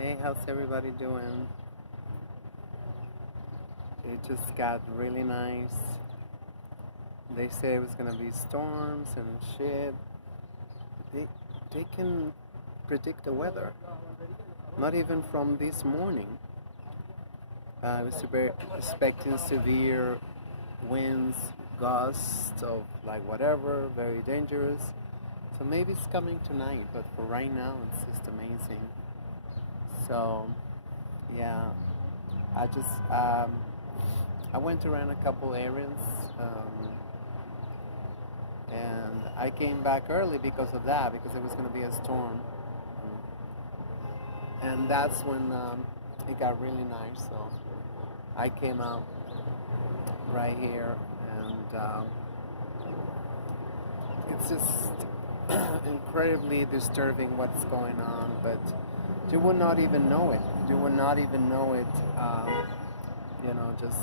Hey, how's everybody doing? It just got really nice. They say it was gonna be storms and shit. They they can predict the weather. Not even from this morning. I was expecting severe winds, gusts of like whatever, very dangerous. So maybe it's coming tonight, but for right now, it's just amazing. So yeah, I just I went around a couple errands, and I came back early because of that, because it was going to be a storm, and that's when it got really nice. So I came out right here, and it's just incredibly disturbing what's going on, but you would not even know it. You would not even know it. Just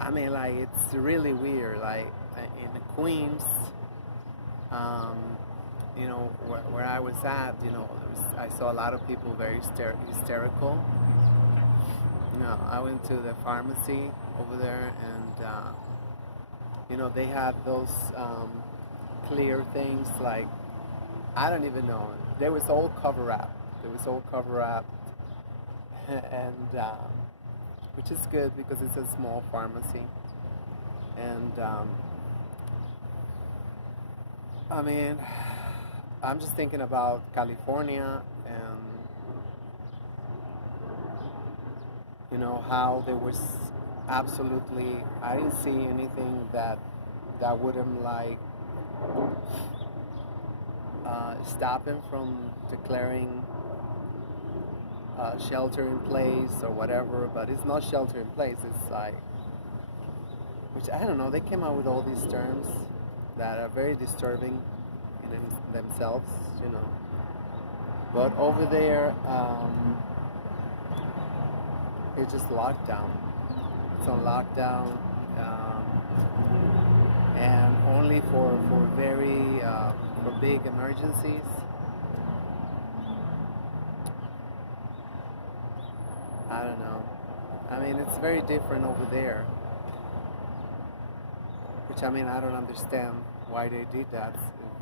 I mean, like, it's really weird. Like in Queens, um, where I was at, I saw a lot of people very hysterical. I went to the pharmacy over there, and they had those clear things like, I don't even know. There was all cover up. There was all cover up, and which is good because it's a small pharmacy. And I mean, I'm just thinking about California, and how there was absolutely, I didn't see anything that wouldn't like stop him from declaring shelter in place or whatever. But it's not shelter in place. It's like, which I don't know. They came out with all these terms that are very disturbing in themselves. But over there, it's just lockdown. It's on lockdown, and only for very for big emergencies. I don't know. I mean, it's very different over there. Which, I mean, I don't understand why they did that.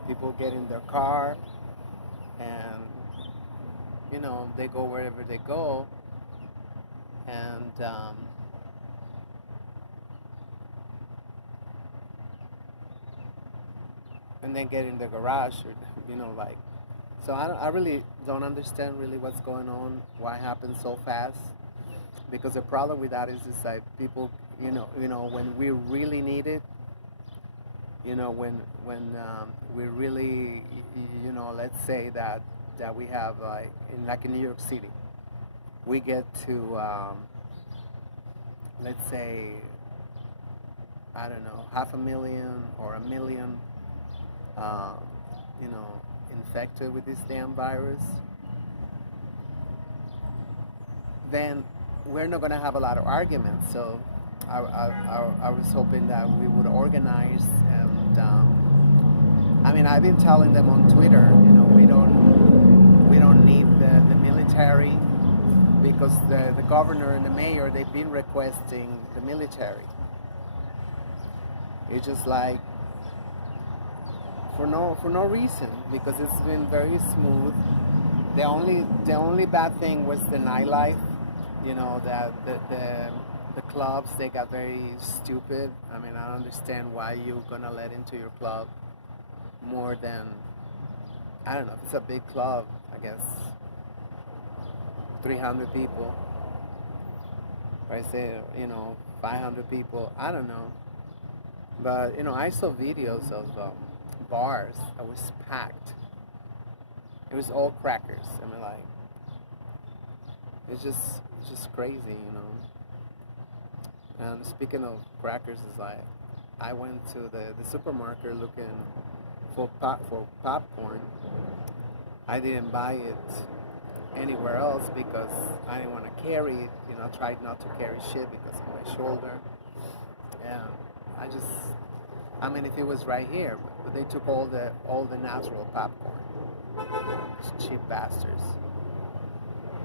People get in their car, and they go wherever they go, and then get in the garage, or like. So I really don't understand really what's going on, why it happens so fast. Because the problem with that is just like people, when we really need it, when we really, let's say that we have like in New York City, we get to let's say, I don't know, 500,000 or 1,000,000, uh, infected with this damn virus, then we're not going to have a lot of arguments. So I was hoping that we would organize, and I mean, I've been telling them on Twitter, we don't need the military, because the governor and the mayor, they've been requesting the military. It's just like for no reason, because it's been very smooth. The only bad thing was the nightlife. That the clubs, they got very stupid. I mean, I don't understand why you're gonna let into your club more than, I don't know, if it's a big club, I guess 300 people, or I say 500 people, I don't know. But I saw videos of bars that was packed. It was all crackers. I mean, like, it's just crazy. And speaking of crackers, is like, I went to the supermarket looking for popcorn. I didn't buy it anywhere else because I didn't want to carry it. I tried not to carry shit because of my shoulder. And I mean, if it was right here, but they took all the natural popcorn. Cheap bastards.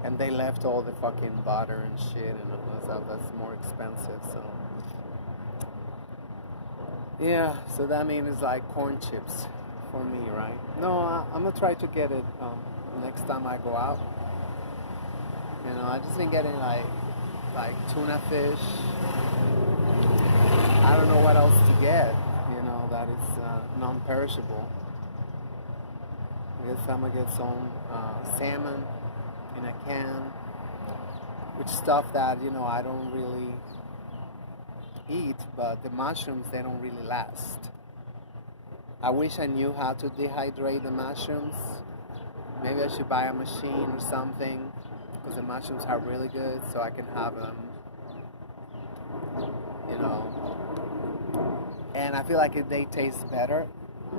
And they left all the fucking butter and shit and all that stuff that's more expensive, so. Yeah, so that means it's like corn chips for me, right? No, I'm gonna try to get it next time I go out. You know, I just been getting like tuna fish. I don't know what else to get. You know, that is non-perishable. I guess I'm gonna get some salmon in a can, which stuff that I don't really eat, but the mushrooms, they don't really last. I wish I knew how to dehydrate the mushrooms. Maybe I should buy a machine or something, because the mushrooms are really good, so I can have them, and I feel like they taste better.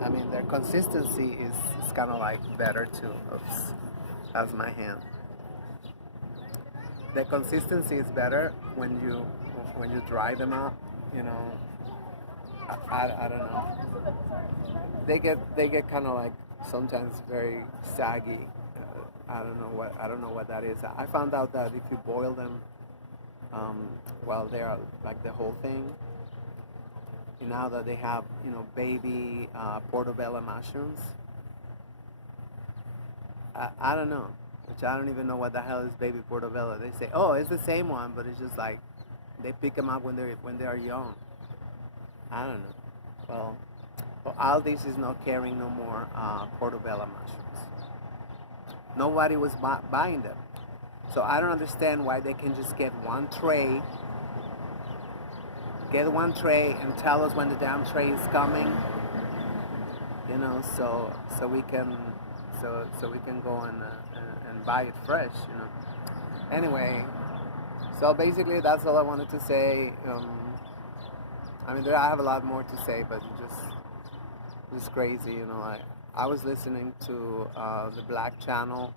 I mean, their consistency is kind of like better too. Oops, that's my hand. The consistency is better when you dry them out. I don't know. They get kind of like sometimes very saggy. I don't know what that is. I found out that if you boil them while they are like the whole thing, now that they have baby portobello mushrooms, I don't know. Which I don't even know what the hell is baby portobello. They say, oh, it's the same one, but it's just like they pick them up when they are young. I don't know. Well, Aldi's is not carrying no more portobello mushrooms. Nobody was buying them. So I don't understand why they can just get one tray and tell us when the damn tray is coming. So we can go and buy it fresh. Anyway, so basically that's all I wanted to say. I mean, I have a lot more to say, but just crazy. I was listening to the Black Channel,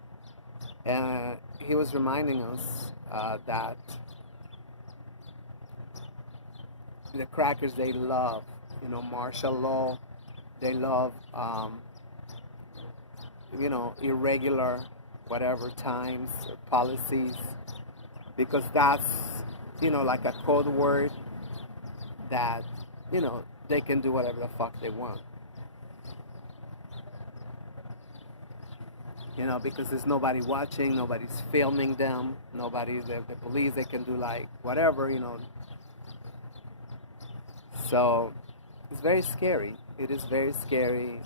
and he was reminding us that the crackers, they love, martial law. They love, irregular, whatever times, policies, because that's, like a code word that, they can do whatever the fuck they want. Because there's nobody watching, nobody's filming them, the police, they can do like whatever, So it's very scary. It is very scary.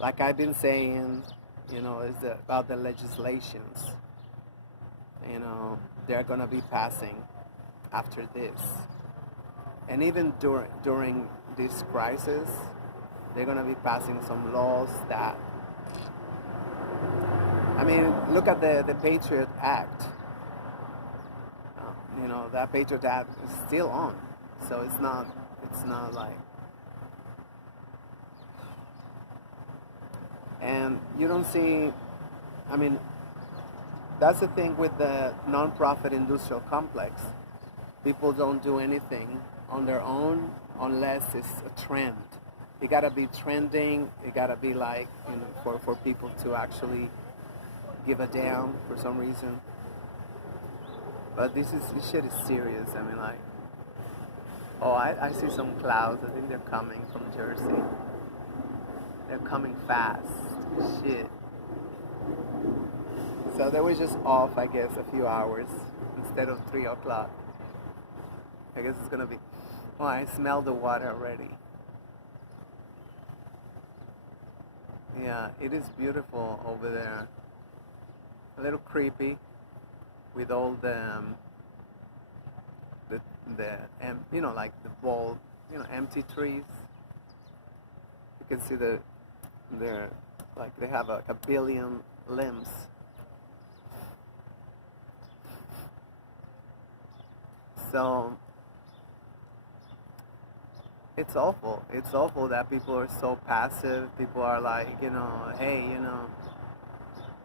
Like I've been saying, is about the legislations. They're gonna be passing after this, and even during this crisis, they're gonna be passing some laws that. I mean, look at the Patriot Act. That Patriot Act is still on, so it's not like. And you don't see, I mean, that's the thing with the non-profit industrial complex. People don't do anything on their own unless it's a trend. It gotta be trending, it gotta be like, for people to actually give a damn for some reason. But this shit is serious. I mean, like, oh, I see some clouds. I think they're coming from Jersey. They're coming fast. Shit. So they were just off, I guess, a few hours instead of 3 o'clock. I guess it's gonna be. Oh, I smell the water already. Yeah, it is beautiful over there. A little creepy with all the like the bald, empty trees. You can see they're like they have a billion limbs. So it's awful. It's awful that people are so passive. People are like, hey,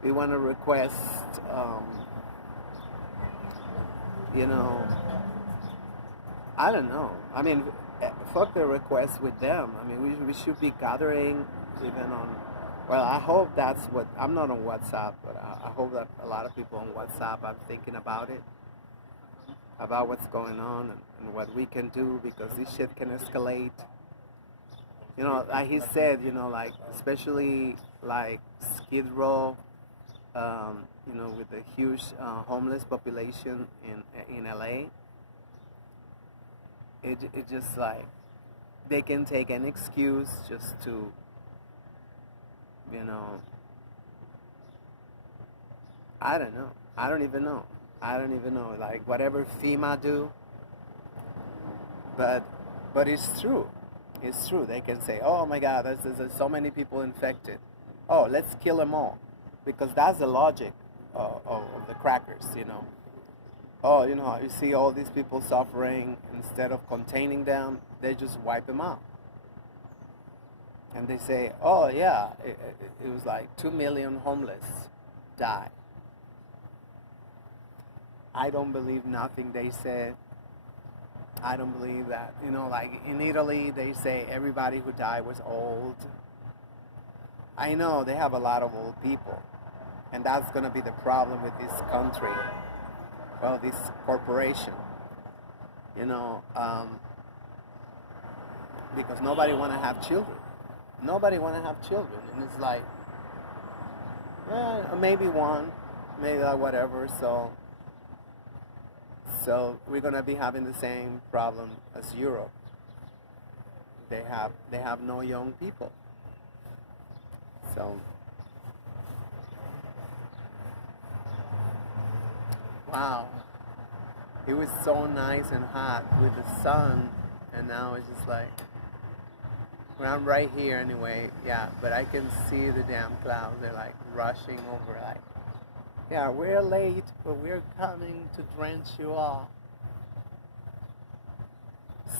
we want to request, I don't know. I mean, fuck the request with them. I mean, we should be gathering even on Well, I hope that's what, I'm not on WhatsApp, but I hope that a lot of people on WhatsApp are thinking about it, about what's going on and what we can do because this shit can escalate. You know, like he said, you know, like especially like Skid Row, you know, with the huge homeless population in LA, it just like they can take an excuse just to, you know, I don't know. I don't even know. I don't even know. Like whatever FEMA do, but it's true. It's true. They can say, "Oh my God, there's so many people infected. Oh, let's kill them all," because that's the logic of the crackers. You know. Oh, you know, you see all these people suffering. Instead of containing them, they just wipe them out. And they say, "Oh yeah, it was like 2 million homeless die." I don't believe nothing they said. I don't believe that. You know, like in Italy, they say everybody who died was old. I know they have a lot of old people, and that's going to be the problem with this country. Well, this corporation, you know, because nobody want to have children. Nobody want to have children, and it's like, maybe one, maybe whatever. So we're gonna be having the same problem as Europe. They have no young people. So wow, it was so nice and hot with the sun, and now it's just like, well, I'm right here anyway. Yeah, but I can see the damn clouds. They're like rushing over. Like, yeah, we're late, but we're coming to drench you all.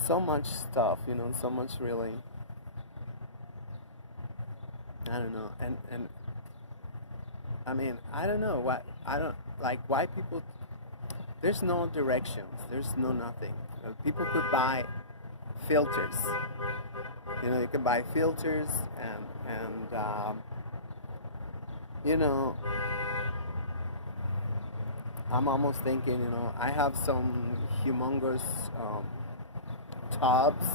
So much stuff, you know, so much really. I don't know, and I mean, I don't know what I don't like. Why people? There's no directions. There's no nothing. People could buy filters. You know, you can buy filters and you know, I'm almost thinking. You know, I have some humongous tubs,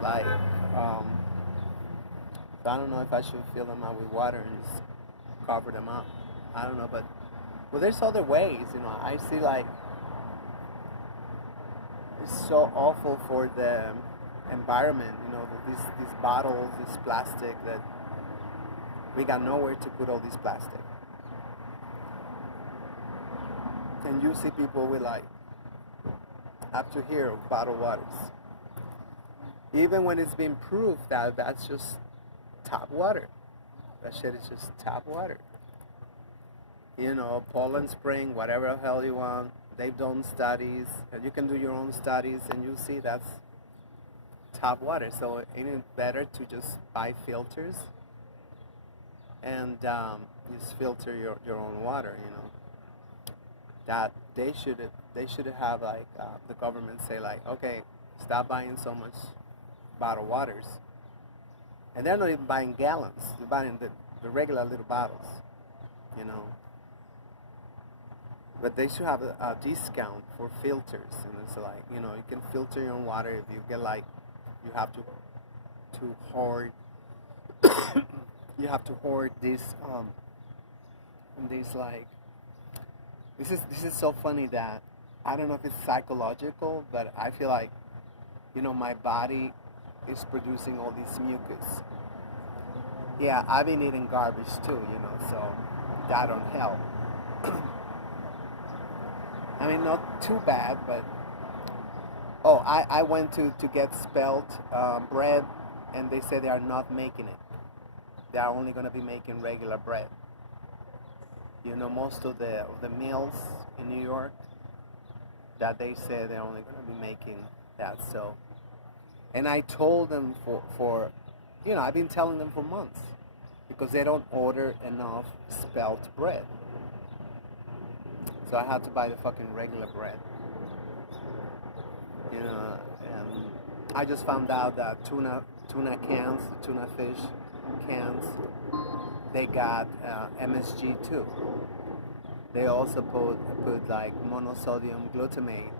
like. Um, so I don't know if I should fill them up with water and just cover them up. I don't know, but well, there's other ways. You know, I see like it's so awful for the environment. You know, these bottles, this plastic that we got nowhere to put all this plastic. And you see people with like up to here bottled waters. Even when it's been proved that that's just tap water. That shit is just tap water. You know, Poland Spring, whatever the hell you want. They've done studies, and you can do your own studies, and you see that's tap water. So ain't it better to just buy filters and just filter your own water? You know, that they should have like the government say like, okay, stop buying so much bottled waters. And they're not even buying gallons. They're buying the regular little bottles, you know. But they should have a discount for filters. And it's like, you know, you can filter your own water if you get like, you have to hoard, you have to hoard this like, this is so funny that, I don't know if it's psychological, but I feel like, you know, my body is producing all this mucus. Yeah, I've been eating garbage too, you know, so that don't help. I mean, not too bad, but oh, I went to get spelt bread, and they said they are not making it. They are only going to be making regular bread. You know, most of the mills in New York, that they said they're only going to be making that. So, and I told them for you know, I've been telling them for months, because they don't order enough spelt bread. So I had to buy the fucking regular bread. You know, and I just found out that tuna tuna cans, tuna fish cans, they got MSG too. They also put like monosodium glutamate.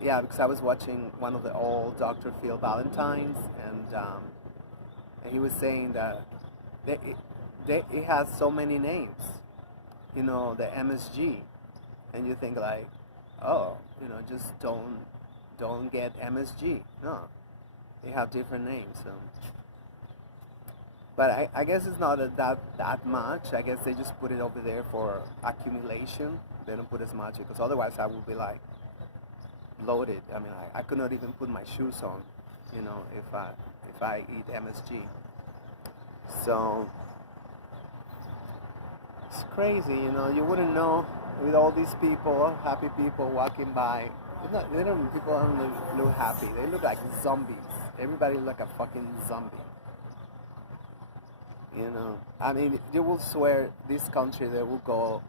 Yeah, because I was watching one of the old Dr. Phil Valentines, and he was saying that it has so many names, you know, the MSG, and you think like, oh, you know, just don't get MSG. No, they have different names. So. But I guess it's not that much. I guess they just put it over there for accumulation. They don't put as much because otherwise I would be like loaded. I mean, I could not even put my shoes on, you know, if I eat MSG. So it's crazy, you know. You wouldn't know with all these people, happy people walking by. People don't look happy. They look like zombies. Everybody look like a fucking zombie. You know, I mean, you will swear this country they will go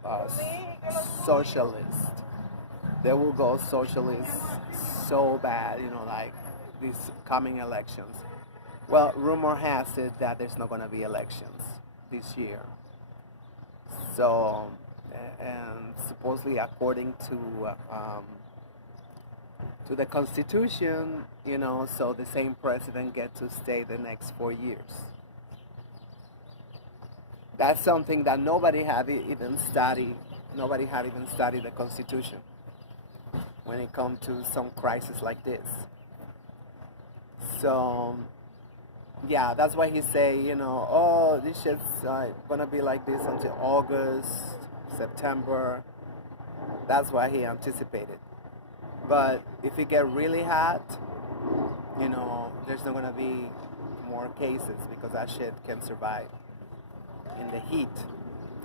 socialist. They will go socialist so bad, you know, like these coming elections. Well, rumor has it that there's not going to be elections this year. So, and supposedly according to the Constitution, you know, so the same president gets to stay the next 4 years. That's something that nobody had even studied. Nobody had even studied the Constitution when it comes to some crisis like this. So, yeah, that's why he say, you know, oh, this shit's gonna be like this until August, September. That's why he anticipated. But if it get really hot, you know, there's not gonna be more cases because that shit can survive in the heat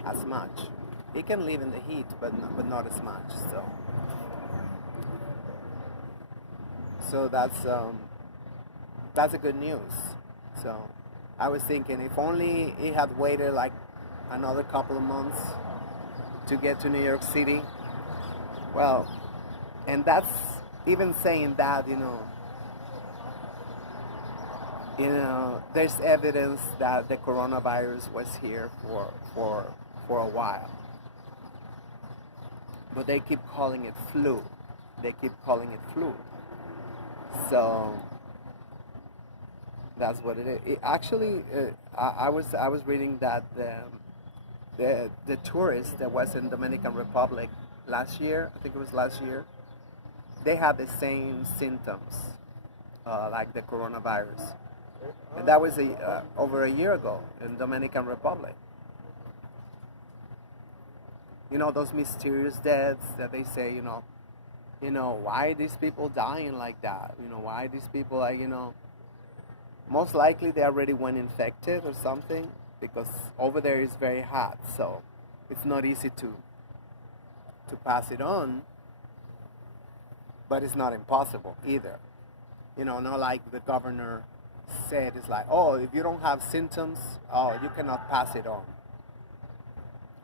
as much. It can live in the heat, but not as much. So that's a good news. So I was thinking if only he had waited like another couple of months to get to New York City. Well, and that's even saying that, you know, there's evidence that the coronavirus was here for a while. But they keep calling it flu. So that's what it is. Actually, I was reading that the tourist that was in Dominican Republic last year, I think it was last year, they had the same symptoms like the coronavirus. And that was over a year ago in Dominican Republic. You know, those mysterious deaths that they say, you know, why these people dying like that? You know, why these people, like, you know, most likely they already went infected or something because over there is very hot, so it's not easy to pass it on, but it's not impossible either. You know, not like the governor said, it's like, oh, if you don't have symptoms, oh, you cannot pass it on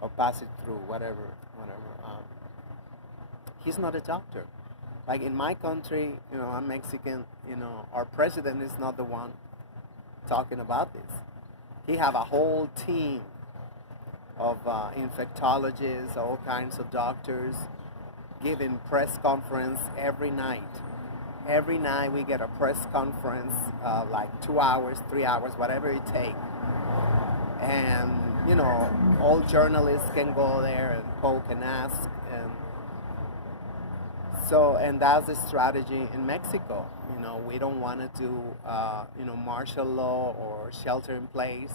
or pass it through, whatever. He's not a doctor. Like in my country, you know, I'm Mexican, you know, our president is not the one talking about this. He have a whole team of infectologists, all kinds of doctors, giving press conference every night. Every night we get a press conference, like 2 hours, 3 hours, whatever it takes. And, you know, all journalists can go there and poke and ask. And that's the strategy in Mexico. You know, we don't want to do, you know, martial law or shelter in place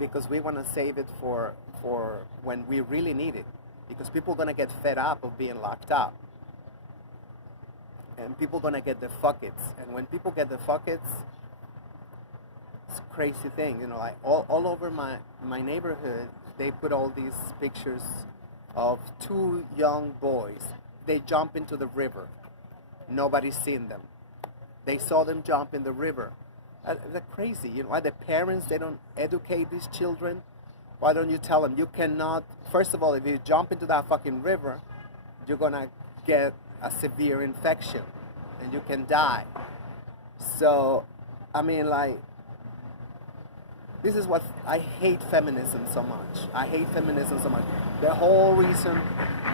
because we want to save it for when we really need it. Because people are going to get fed up of being locked up. And people are going to get the fuckets. And when people get the fuckets, it's a crazy thing. You know, like all over my neighborhood, they put all these pictures of 2 young boys. They jump into the river. Nobody's seen them. They saw them jump in the river. They're crazy. You know why the parents, they don't educate these children? Why don't you tell them you cannot, first of all, if you jump into that fucking river, you're going to get a severe infection. and you can die. So, I mean, like, this is what I hate feminism so much. I hate feminism so much. The whole reason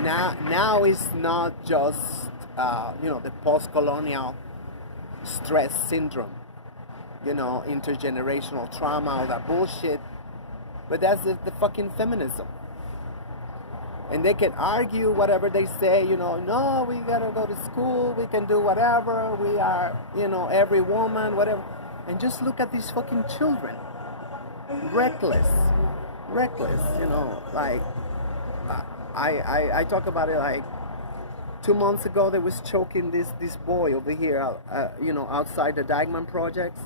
now is not just the post-colonial stress syndrome, intergenerational trauma, all that bullshit. But that's the fucking feminism. And they can argue whatever they say, no, we gotta go to school, we can do whatever, we are, every woman, whatever. And just look at these fucking children. Reckless, like, I talk about it like 2 months ago, they was choking this boy over here, outside the Dykeman projects.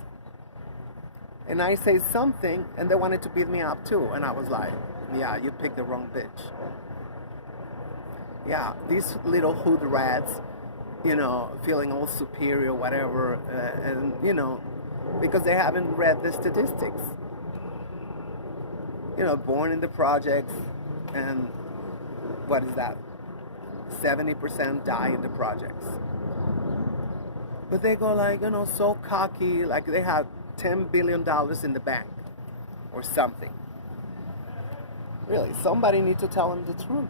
And I say something, and they wanted to beat me up too. And I was like, yeah, you picked the wrong bitch. Yeah, these little hood rats, feeling all superior, whatever, and, because they haven't read the statistics. Born in the projects, and what is that? 70% die in the projects. But they go like, so cocky, like they have $10 billion in the bank or something. Really, somebody needs to tell them the truth.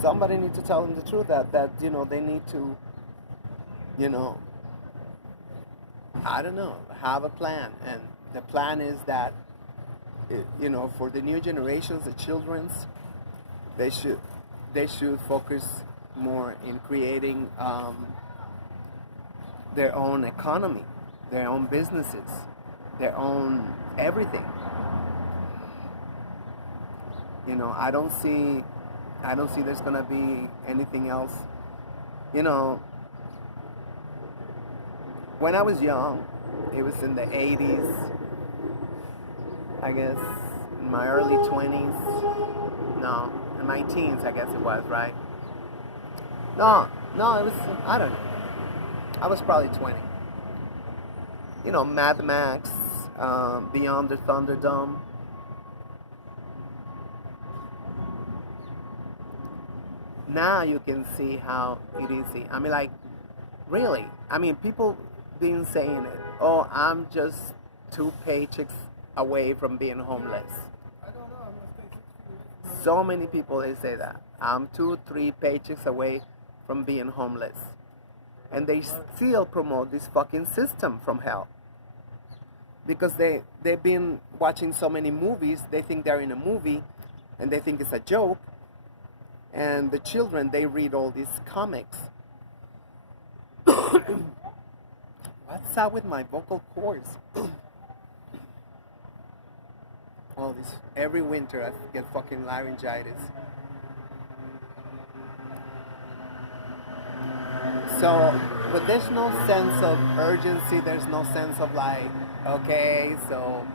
Somebody needs to tell them the truth that they need to, I don't know, have a plan. And the plan is that, for the new generations, the children's, they should focus more in creating their own economy, their own businesses, their own everything. I don't see there's gonna be anything else. When I was young, it was in the 80s, I guess, in my early 20s. No, in my teens, I guess it was, right? No, it was, I don't know. I was probably 20. Mad Max, Beyond the Thunderdome. Now you can see how it is. I mean, like, really. I mean, people been saying it. Oh, I'm just 2 paychecks away from being homeless. So many people, they say that. I'm 2-3 paychecks away from being homeless. And they still promote this fucking system from hell. Because they've been watching so many movies, they think they're in a movie, and they think it's a joke. And the children, they read all these comics. What's up with my vocal cords? All this, every winter I get fucking laryngitis. So, but there's no sense of urgency, there's no sense of like, okay, so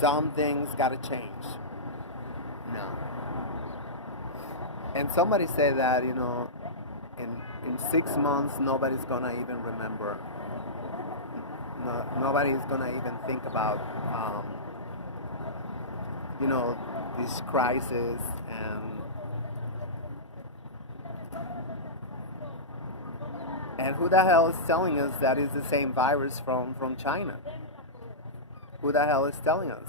something's gotta change. No. And somebody said that, in 6 months nobody's gonna even remember. Nobody's gonna even think about, this crisis and who the hell is telling us that is the same virus from China? Who the hell is telling us,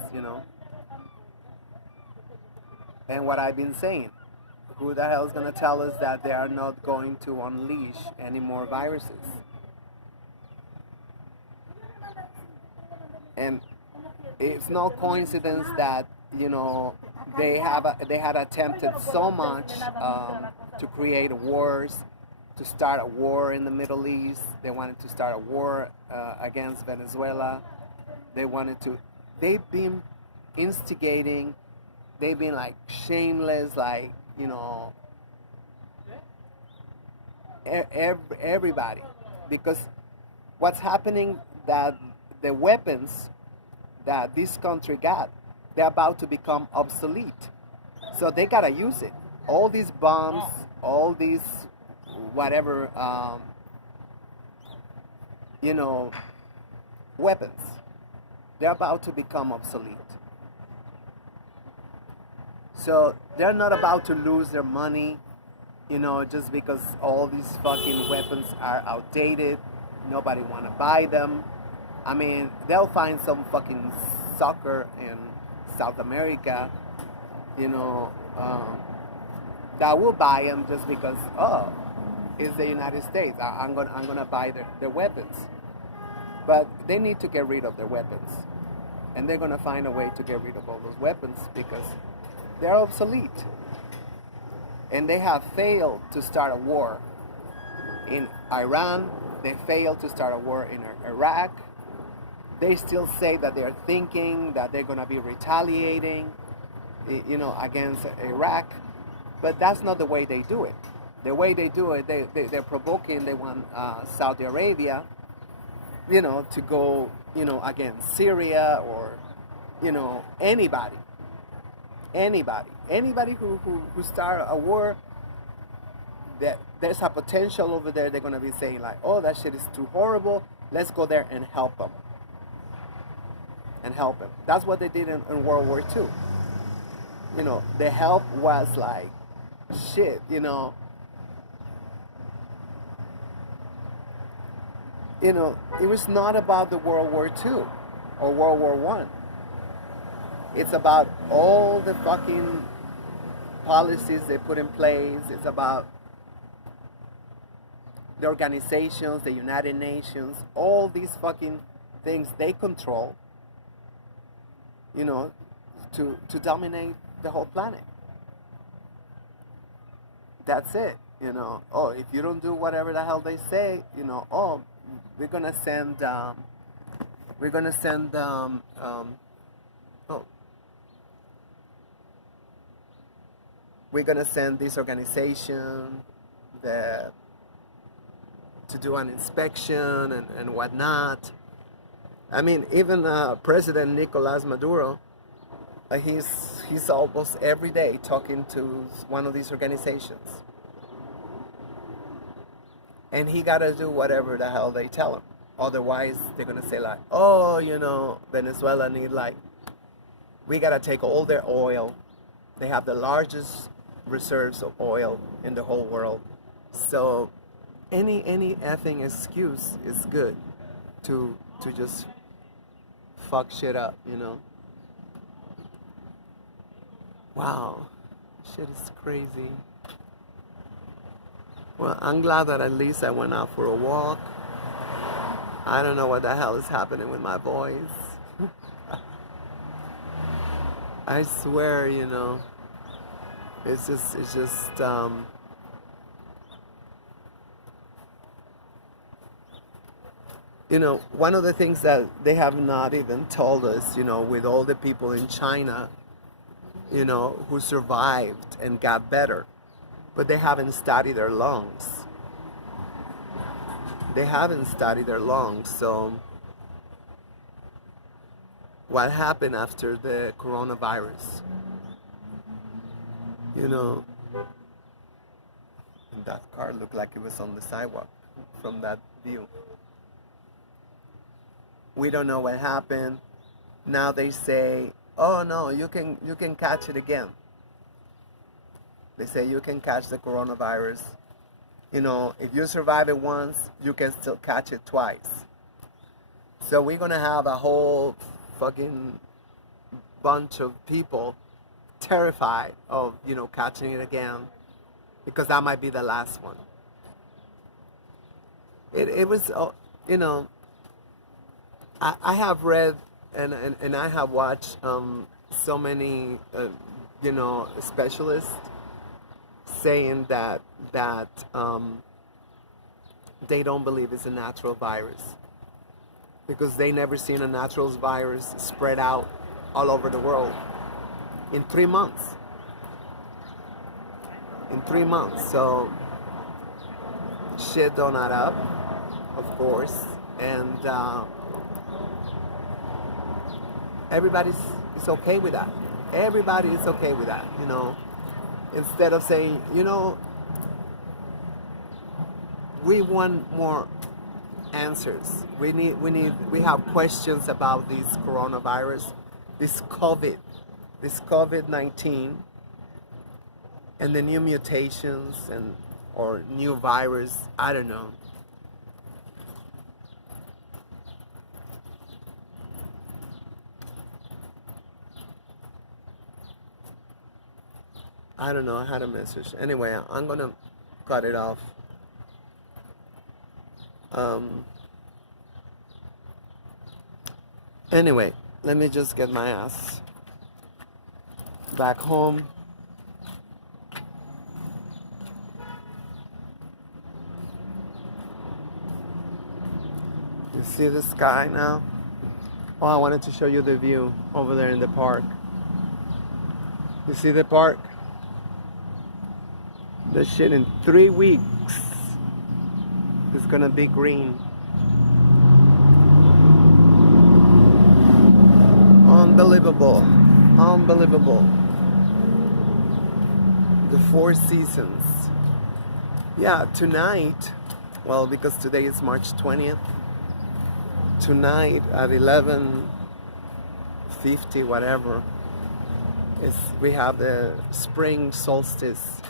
And what I've been saying, who the hell is going to tell us that they are not going to unleash any more viruses? And it's no coincidence that, they had attempted so much to create wars, to start a war in the Middle East. They wanted to start a war against Venezuela. They've been instigating, they've been like shameless, like, everybody. Because what's happening, that the weapons that this country got, they're about to become obsolete. So they gotta use it. All these bombs, all these whatever, weapons, they're about to become obsolete. So they're not about to lose their money. You know, just because all these fucking weapons are outdated, nobody want to buy them. I mean, they'll find some fucking sucker in South America, you know, that will buy them just because, oh, it's the United States. I'm gonna buy their weapons. But they need to get rid of their weapons, and they're gonna find a way to get rid of all those weapons because they're obsolete, and they have failed to start a war in Iran. They failed to start a war in Iraq. They still say that they're thinking that they're gonna be retaliating, you know, against Iraq, but that's not the way they do it. The way they do it, they're provoking. They want Saudi Arabia, you know, to go, you know, against Syria or, you know, anybody who start a war. That there's a potential over there. They're gonna be saying like, oh, that shit is too horrible. Let's go there and help them. That's what they did in World War II. You know, the help was like, shit, you know. You know, it was not about the World War II or World War I. It's about all the fucking policies they put in place. It's about the organizations, the United Nations, all these fucking things they control, you know, to dominate the whole planet. That's it, you know. Oh, if you don't do whatever the hell they say, you know, oh, we're gonna send this organization that to do an inspection and whatnot. I mean, even President Nicolas Maduro, he's almost every day talking to one of these organizations. And he got to do whatever the hell they tell him. Otherwise, they're going to say like, oh, you know, Venezuela need like, we got to take all their oil. They have the largest reserves of oil in the whole world. So any effing excuse is good to just fuck shit up, you know. Wow, shit is crazy. Well, I'm glad that at least I went out for a walk. I don't know what the hell is happening with my voice. I swear, you know, it's just you know, one of the things that they have not even told us, you know, with all the people in China, you know, who survived and got better, but they haven't studied their lungs. They haven't studied their lungs, so what happened after the coronavirus? You know, that car looked like it was on the sidewalk from that view. We don't know what happened. Now they say, oh no, you can catch it again. They say you can catch the coronavirus. You know, if you survive it once, you can still catch it twice. So we're gonna have a whole fucking bunch of people terrified of, you know, catching it again, because that might be the last one. It was, you know, I have read and I have watched so many, you know, specialists saying that they don't believe it's a natural virus because they never seen a natural virus spread out all over the world in 3 months. In 3 months, so shit don't add up, of course, and everybody's is okay with that. Everybody is okay with that, you know. Instead of saying, you know, we want more answers. We have questions about this coronavirus, this COVID-19. and the new mutations and or new virus, I don't know. I don't know. I had a message. Anyway, I'm gonna cut it off. Anyway, let me just get my ass back home. You see the sky now? Oh, I wanted to show you the view over there in the park. You see the park? The shit in 3 weeks is gonna be green. Unbelievable. Unbelievable. The 4 seasons. Yeah, tonight, well, because today is March 20th, tonight at 11:50, whatever, we have the spring solstice.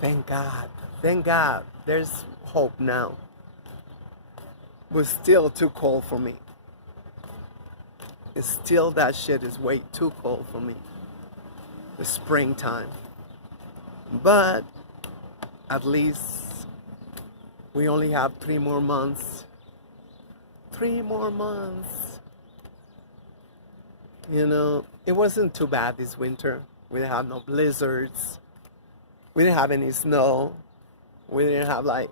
Thank God. Thank God. There's hope now. But still too cold for me. It's still, that shit is way too cold for me. The springtime. But at least we only have 3 more months. 3 more months. You know, it wasn't too bad this winter. We didn't have no blizzards. We didn't have any snow. We didn't have like